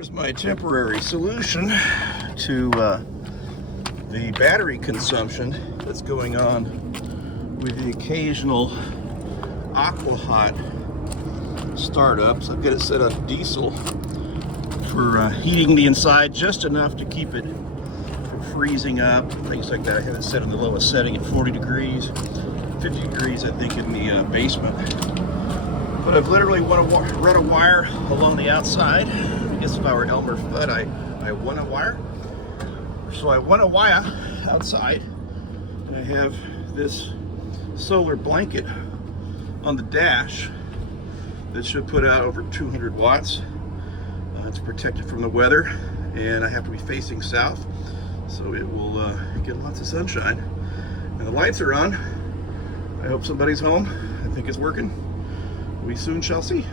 Here's my temporary solution to the battery consumption that's going on with the occasional Aqua-Hot startups. I've got it set up diesel for heating the inside just enough to keep it from freezing up, things like that. I have it set in the lowest setting at 40 degrees, 50 degrees I think in the basement. But I've literally run a wire along the outside. I guess if I were Elmer Fudd, I won a wire. So I won a wire outside, and I have this solar blanket on the dash that should put out over 200 watts. It's protected from the weather, and I have to be facing south, so it will get lots of sunshine. And the lights are on. I hope somebody's home. I think it's working. We soon shall see.